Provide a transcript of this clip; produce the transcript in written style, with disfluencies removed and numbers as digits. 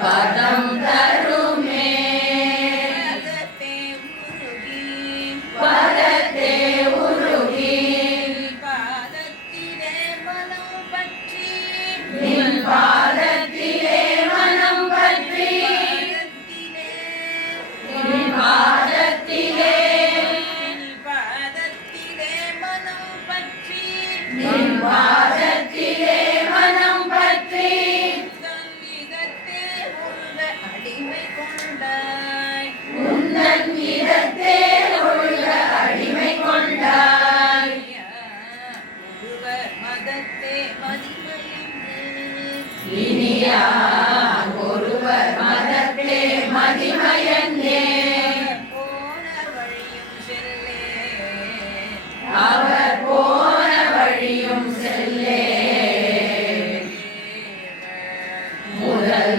பதம் தருமே பதத்தே உருகி பாதத்திலே மனம் பற்றி நின் பாதத்திலே மனம் பற்றி நின் பாதத்திலே மனம் பற்றி நின் பாதத்திலே மனம் பற்றி உந்தன் இதத்தே ஒழுக அடிமை கொண்டாய் ஒருவர் மதத்தே மதிமயந்து இனியா ஒருவர் மதத்தே மதிமயந்தே போன வழியும் செல்லே அவர் போன வழியும் செல்லே முதல்